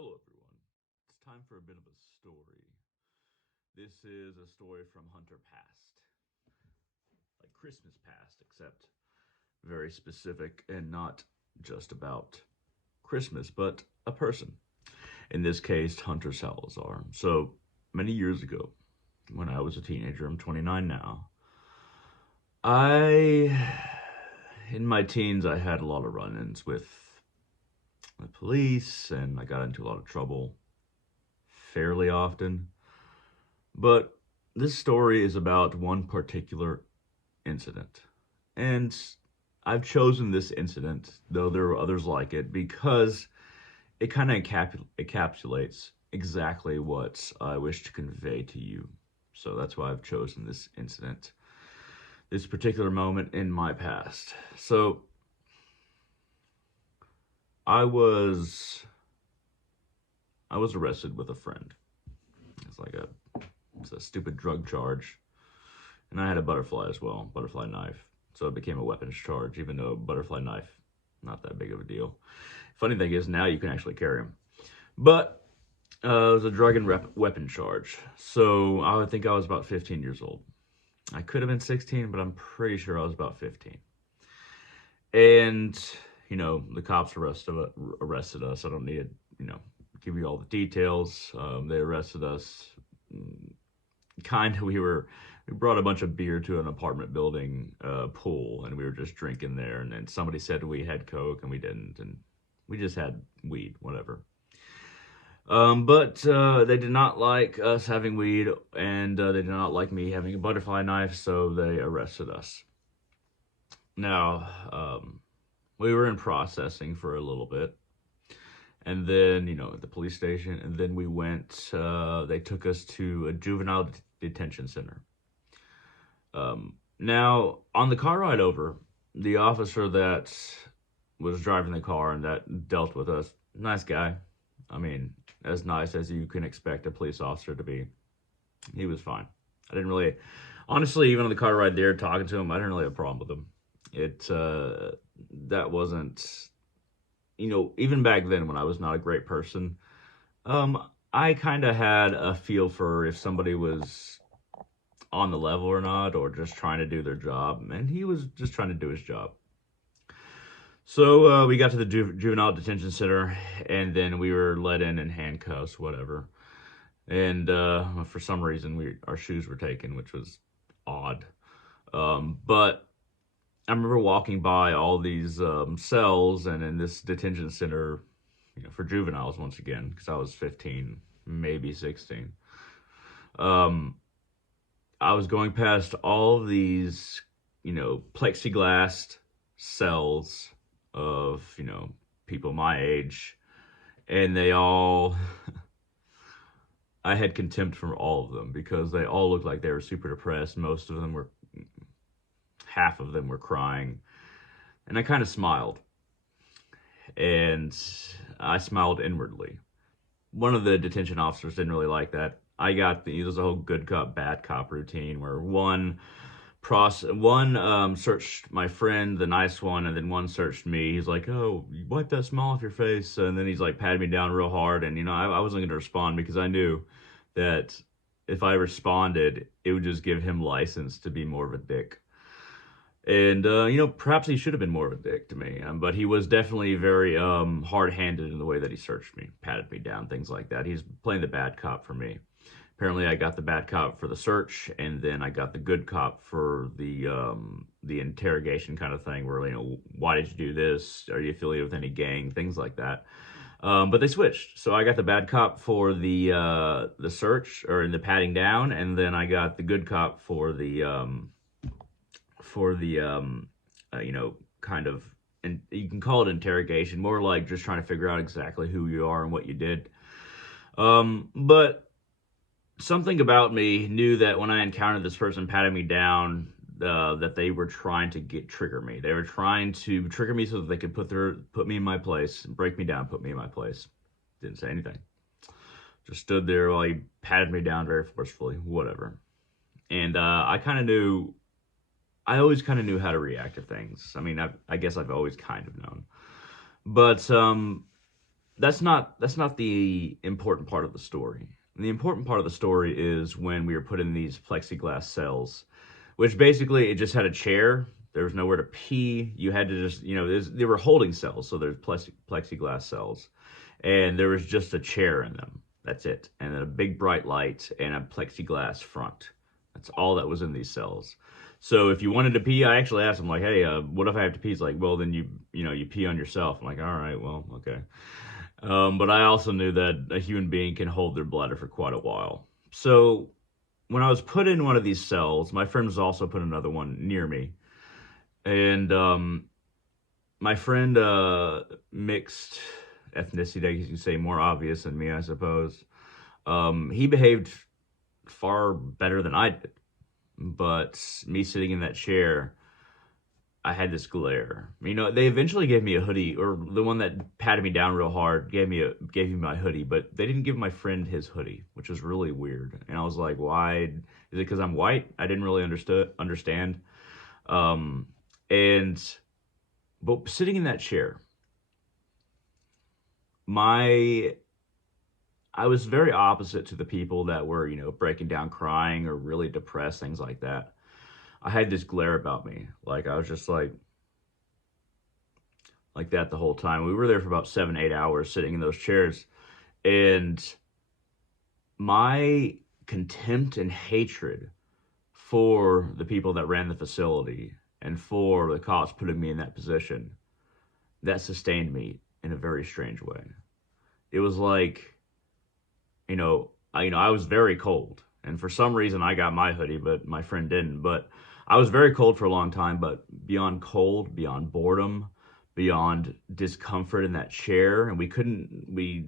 Hello, everyone. It's time for a bit of a story. This is a story from Hunter Past, like Christmas Past, except very specific and not just about Christmas, but a person. In this case, Hunter Salazar. So, many years ago, when I was a teenager, I'm 29 now, I, in my teens, I had a lot of run ins with police and I got into a lot of trouble fairly often. But this story is about one particular incident. And I've chosen this incident, though there are others like it, because it kind of encapsulates exactly what I wish to convey to you. So that's why I've chosen this incident, this particular moment in my past. So I was I was arrested with a friend. It's like it's a stupid drug charge. And I had a butterfly as well, butterfly knife. So it became a weapons charge, even though a butterfly knife, not that big of a deal. Funny thing is, now you can actually carry them. But it was a drug and weapon charge. So I would think I was about 15 years old. I could have been 16, but I'm pretty sure I was about 15. And, the cops arrested us. I don't need to, give you all the details. They arrested us. Kind of, we brought a bunch of beer to an apartment building pool, and we were just drinking there. And then somebody said we had coke, and we didn't, and we just had weed, whatever. But they did not like us having weed, and they did not like me having a butterfly knife, so they arrested us. Now, we were in processing for a little bit, and then at the police station, and then we went. They took us to a juvenile detention center. Now, on the car ride over, the officer that was driving the car and that dealt with us, nice guy. I mean, as nice as you can expect a police officer to be. He was fine. I didn't really, honestly, even on the car ride there, talking to him, I didn't really have a problem with him. That wasn't, even back then when I was not a great person, I kind of had a feel for if somebody was on the level or not, or just trying to do their job. And he was just trying to do his job. So we got to the juvenile detention center, and then we were let in handcuffs, whatever. And for some reason, our shoes were taken, which was odd. But I remember walking by all these cells, and in this detention center, for juveniles once again, because I was 15, maybe 16. Um, I was going past all of these, plexiglass cells of, people my age, and they all, I had contempt for all of them because they all looked like they were super depressed. Half of them were crying, and I kind of smiled, and I smiled inwardly. One of the detention officers didn't really like that. There's a whole good cop, bad cop routine where one searched my friend, the nice one, and then one searched me. He's like, "Oh, you wipe that smile off your face," and then he's like patting me down real hard. And I wasn't going to respond because I knew that if I responded, it would just give him license to be more of a dick. And perhaps he should have been more of a dick to me, but he was definitely very hard-handed in the way that he searched me, patted me down, things like that. He's playing the bad cop for me. Apparently, I got the bad cop for the search, and then I got the good cop for the interrogation kind of thing, where why did you do this? Are you affiliated with any gang? Things like that. But they switched, so I got the bad cop for the search or in the patting down, and then I got the good cop for the kind of, and you can call it interrogation, more like just trying to figure out exactly who you are and what you did. But something about me knew that when I encountered this person patting me down, that they were trying to trigger me. They were trying to trigger me so that they could put me in my place, break me down, put me in my place. Didn't say anything. Just stood there while he patted me down very forcefully, whatever. And I always kind of knew how to react to things. I mean, I guess I've always kind of known. But that's not the important part of the story. The important part of the story is when we were put in these plexiglass cells, which basically it just had a chair. There was nowhere to pee. You had to just, they were holding cells, so there's plexiglass cells, and there was just a chair in them. That's it, and then a big bright light and a plexiglass front. That's all that was in these cells. So if you wanted to pee, I actually asked him like, "Hey, what if I have to pee?" He's like, "Well, then you pee on yourself." I'm like, "All right, well, okay." But I also knew that a human being can hold their bladder for quite a while. So when I was put in one of these cells, my friend was also put in another one near me, and my friend mixed ethnicity, I guess you could say, more obvious than me, I suppose. He behaved far better than I did, but me sitting in that chair, I had this glare. They eventually gave me a hoodie, or the one that patted me down real hard gave me my hoodie, but they didn't give my friend his hoodie, which was really weird. And I was like, why? Is it because I'm white? I didn't really understand. Um, and but sitting in that chair, my I was very opposite to the people that were, breaking down crying or really depressed, things like that. I had this glare about me. Like I was just like that the whole time. We were there for about 7, 8 hours sitting in those chairs. And my contempt and hatred for the people that ran the facility and for the cops putting me in that position, that sustained me in a very strange way. It was like, I was very cold. And for some reason I got my hoodie, but my friend didn't. But I was very cold for a long time, but beyond cold, beyond boredom, beyond discomfort in that chair, and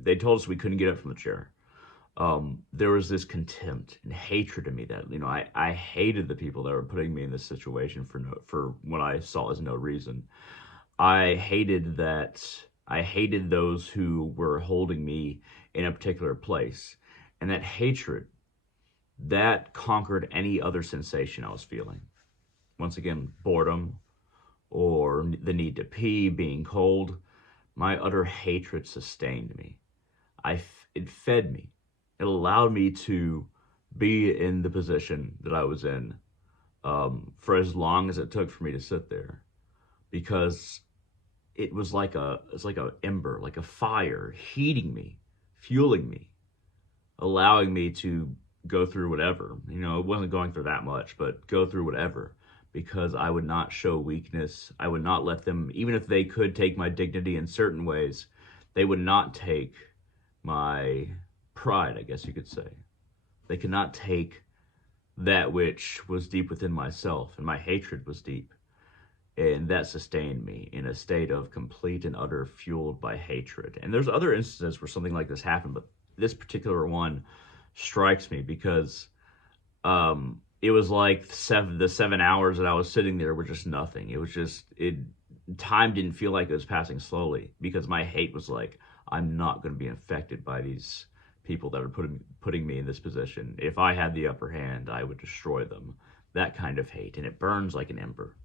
they told us we couldn't get up from the chair. There was this contempt and hatred in me that, I hated the people that were putting me in this situation for what I saw as no reason. I hated those who were holding me in a particular place. And that hatred, that conquered any other sensation I was feeling. Once again, boredom or the need to pee, being cold. My utter hatred sustained me. It fed me. It allowed me to be in the position that I was in for as long as it took for me to sit there, because it's like a ember, like a fire, heating me, fueling me, allowing me to go through whatever. It wasn't going through that much, but go through whatever, because I would not show weakness. I would not let them, even if they could take my dignity in certain ways, they would not take my pride, I guess you could say. They could not take that which was deep within myself, and my hatred was deep. And that sustained me in a state of complete and utter fueled by hatred. And there's other instances where something like this happened, but this particular one strikes me because it was like the 7 hours that I was sitting there were just nothing. It was just time didn't feel like it was passing slowly, because my hate was like, I'm not going to be infected by these people that are putting me in this position. If I had the upper hand, I would destroy them. That kind of hate, and it burns like an ember.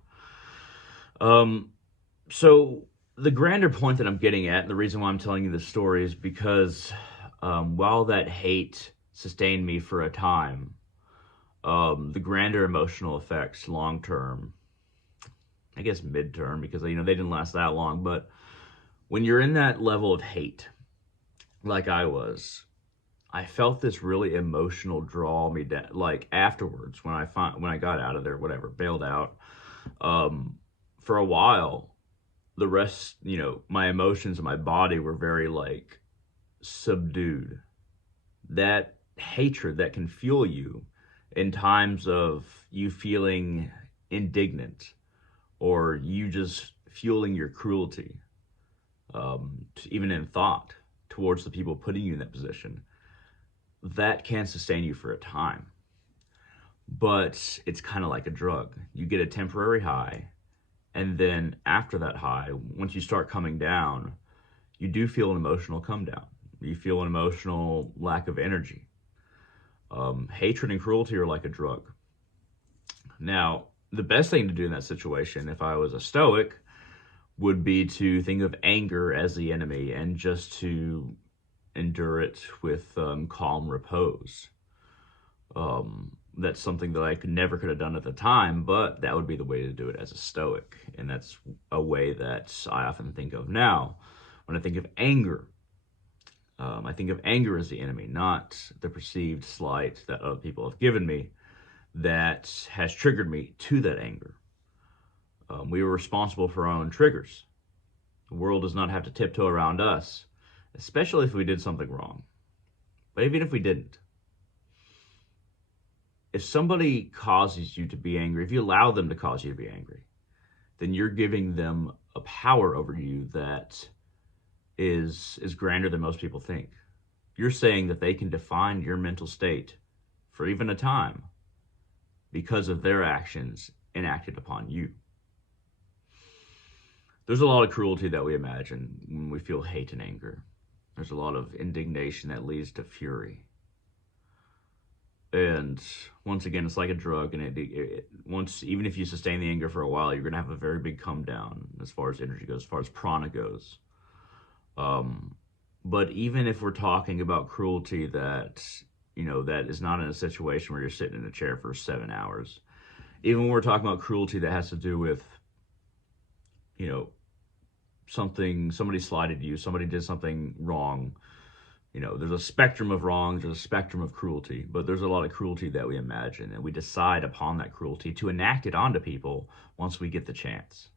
So the grander point that I'm getting at, and the reason why I'm telling you this story, is because while that hate sustained me for a time, the grander emotional effects long term, I guess midterm, because they didn't last that long, but when you're in that level of hate, like I was, I felt this really emotional draw me down. Like afterwards, when I got out of there, whatever, bailed out, for a while, the rest, my emotions and my body were very like subdued. That hatred that can fuel you in times of you feeling indignant, or you just fueling your cruelty, even in thought, towards the people putting you in that position, that can sustain you for a time. But it's kind of like a drug. You get a temporary high, and then after that high, once you start coming down, you do feel an emotional come down. You feel an emotional lack of energy. Hatred and cruelty are like a drug. Now, the best thing to do in that situation, if I was a stoic, would be to think of anger as the enemy and just to endure it with calm repose. That's something that I never could have done at the time, but that would be the way to do it as a Stoic. And that's a way that I often think of now. When I think of anger, I think of anger as the enemy, not the perceived slight that other people have given me that has triggered me to that anger. We are responsible for our own triggers. The world does not have to tiptoe around us, especially if we did something wrong. But even if we didn't, if somebody causes you to be angry, if you allow them to cause you to be angry, then you're giving them a power over you that is grander than most people think. You're saying that they can define your mental state for even a time because of their actions enacted upon you. There's a lot of cruelty that we imagine when we feel hate and anger. There's a lot of indignation that leads to fury. And once again, it's like a drug, and once, even if you sustain the anger for a while, you're going to have a very big come down as far as energy goes, as far as prana goes. But even if we're talking about cruelty that, that is not in a situation where you're sitting in a chair for 7 hours, even when we're talking about cruelty that has to do with, somebody slighted you, somebody did something wrong. There's a spectrum of wrongs, there's a spectrum of cruelty, but there's a lot of cruelty that we imagine, and we decide upon that cruelty to enact it onto people once we get the chance.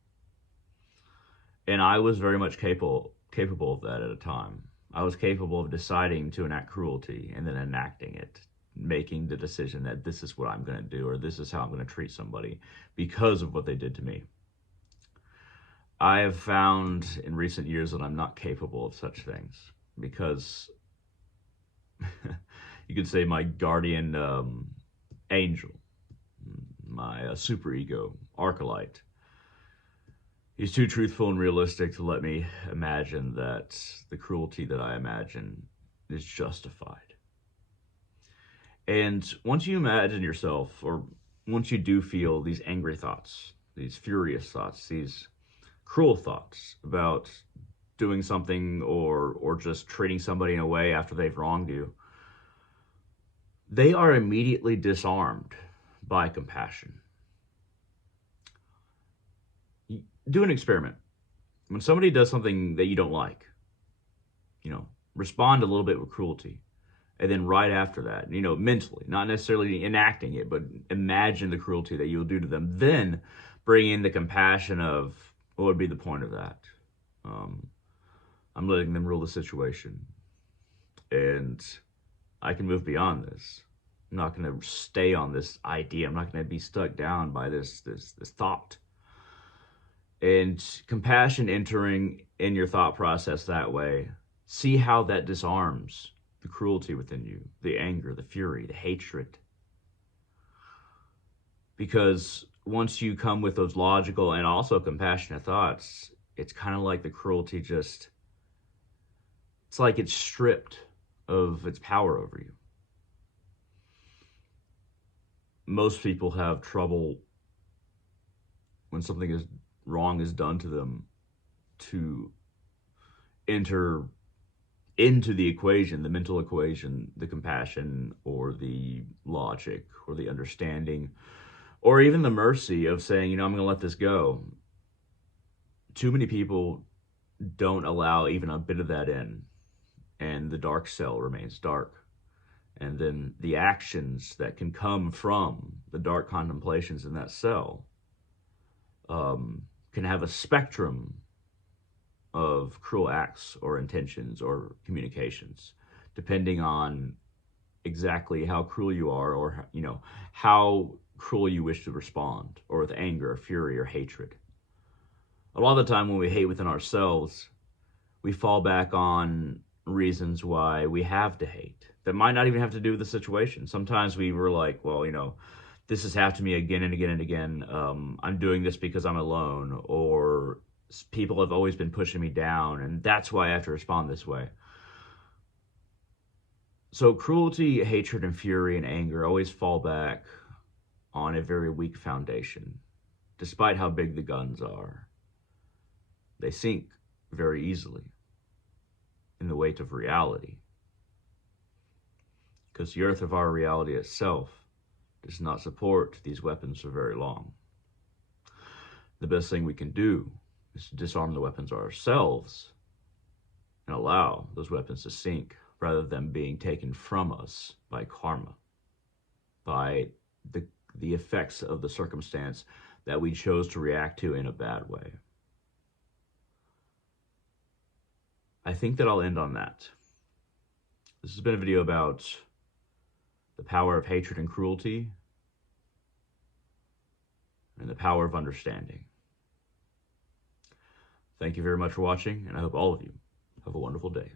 And I was very much capable of that at a time. I was capable of deciding to enact cruelty and then enacting it, making the decision that this is what I'm going to do, or this is how I'm going to treat somebody because of what they did to me. I have found in recent years that I'm not capable of such things because you could say my guardian angel, my superego, Archilite, he's too truthful and realistic to let me imagine that the cruelty that I imagine is justified. And once you imagine yourself, or once you do feel these angry thoughts, these furious thoughts, these cruel thoughts about doing something or just treating somebody in a way after they've wronged you, they are immediately disarmed by compassion. Do an experiment. When somebody does something that you don't like, respond a little bit with cruelty. And then right after that, mentally, not necessarily enacting it, but imagine the cruelty that you'll do to them. Then bring in the compassion of, what would be the point of that? I'm letting them rule the situation. And I can move beyond this. I'm not going to stay on this idea. I'm not going to be stuck down by this thought. And compassion entering in your thought process that way, see how that disarms the cruelty within you, the anger, the fury, the hatred. Because once you come with those logical and also compassionate thoughts, it's kind of like the cruelty it's like it's stripped of its power over you. Most people have trouble when something wrong is done to them to enter into the equation, the mental equation, the compassion or the logic or the understanding, or even the mercy of saying, I'm going to let this go. Too many people don't allow even a bit of that in, and the dark cell remains dark. And then the actions that can come from the dark contemplations in that cell can have a spectrum of cruel acts or intentions or communications, depending on exactly how cruel you are, or how cruel you wish to respond, or with anger or fury or hatred. A lot of the time when we hate within ourselves, we fall back on reasons why we have to hate that might not even have to do with the situation. Sometimes we were like, well, this has happened to me again and again and again. I'm doing this because I'm alone, or people have always been pushing me down, and that's why I have to respond this way. So cruelty, hatred, and fury and anger always fall back on a very weak foundation, despite how big the guns are. they sink very easily in the weight of reality. Because the earth of our reality itself does not support these weapons for very long. The best thing we can do is to disarm the weapons ourselves and allow those weapons to sink rather than being taken from us by karma, by the effects of the circumstance that we chose to react to in a bad way. I think that I'll end on that. This has been a video about the power of hatred and cruelty and the power of understanding. Thank you very much for watching, and I hope all of you have a wonderful day.